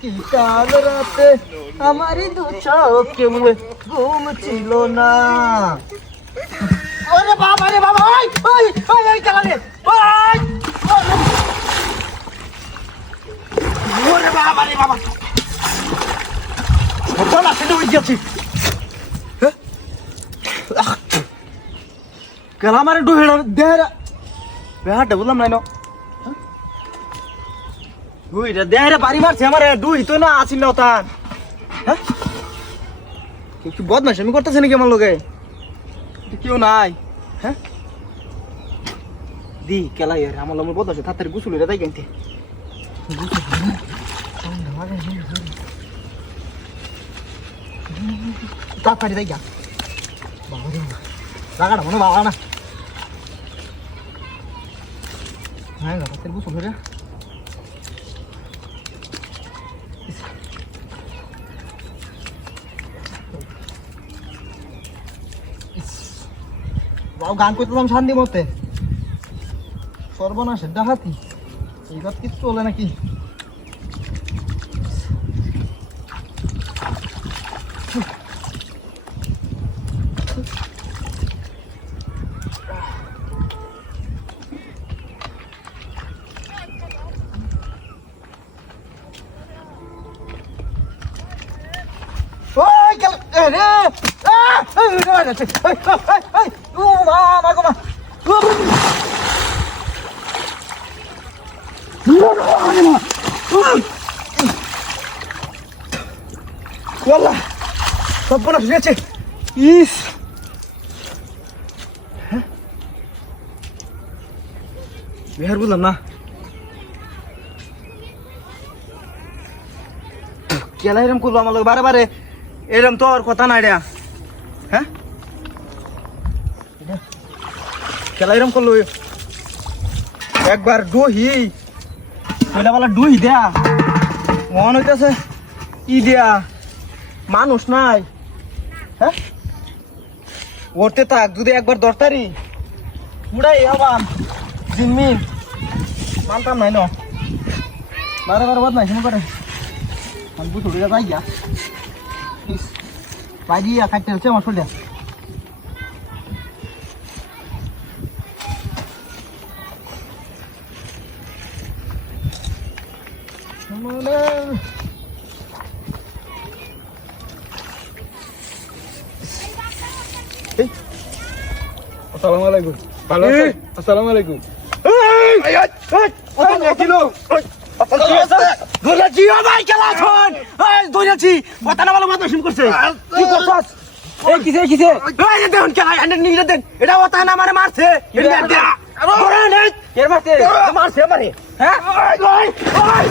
কি কাল রাতে আমারই দু চোখে ঘুম ছিল না। ওরে বাবা রে বাবা, ওই ওই ওই ওই খেলা ওই ওরে বাবা রে বাবা। চল আসে উঠে যাচ্ছি গেলা মারে ডুহেড়া দেহরা বেহাটা বললাম নাই না দুইটা দেহরে বাড়ি মারছে আমারে। দুই তো না আসিন না তান হ্যাঁ? একটু বদমাশ আমি করতেছে নাকি আমার লোকে কেউ নাই। হ্যাঁ? দি কেলা ইয়ার আমার লোক বদমাশ তাড়াতাড়ি গুছুল এটা তাই কিনতে। তাড়াতাড়ি তাই গা। বাবা রে জাগাটা মনে বাবা না। হ্যাঁ তাড়াতাড়ি গুছুল রে বাবু গান করতাম শান্তি মতে। সর্বনাশের ডাহাতি এইবার কিছু চলে নাকি? Thank গেল এ রে ও মা মা গো মা ওয়াল্লা সব্বনা শুয়েছে ইস বিহার বললাম না কেলা এরম করল আমার লোক বারে বারে এরম তো আর কথা নাই হ্যাঁ? খেলা এরম করল। একবার ডুহি। ওইটা বলা ডুহি দেয়া। মন হইতেছে, ই দেয়া। মানুষ নাই। হ্যাঁ? ওরতে থাক, যদি একবার দরতারি। উড়াই হবান জিম্মি। মানতাম নাই ন। বারে বারে বাদ নাই, শুনে করে। আমি বুঝে যাই গিয়া বাইরিয়া খাইতে হচ্ছে আমার শরীরে আসসালামু আলাইকুম ভালো আছেন আসসালামু আলাইকুম ধরেছি ও ভাই খেলা শোন এই ধরেছি কথা না বলো মাথা করছে। কি করছস? এই কিসে কিসে? এই যে দেখুন খেলা এন্ড নিয়ে দেন এটা ওটা না আমারে মারছে। এটা দেয়া। বড় নেই কে মারছে? মারছে আমারে হ্যাঁ? ওই ওই ওই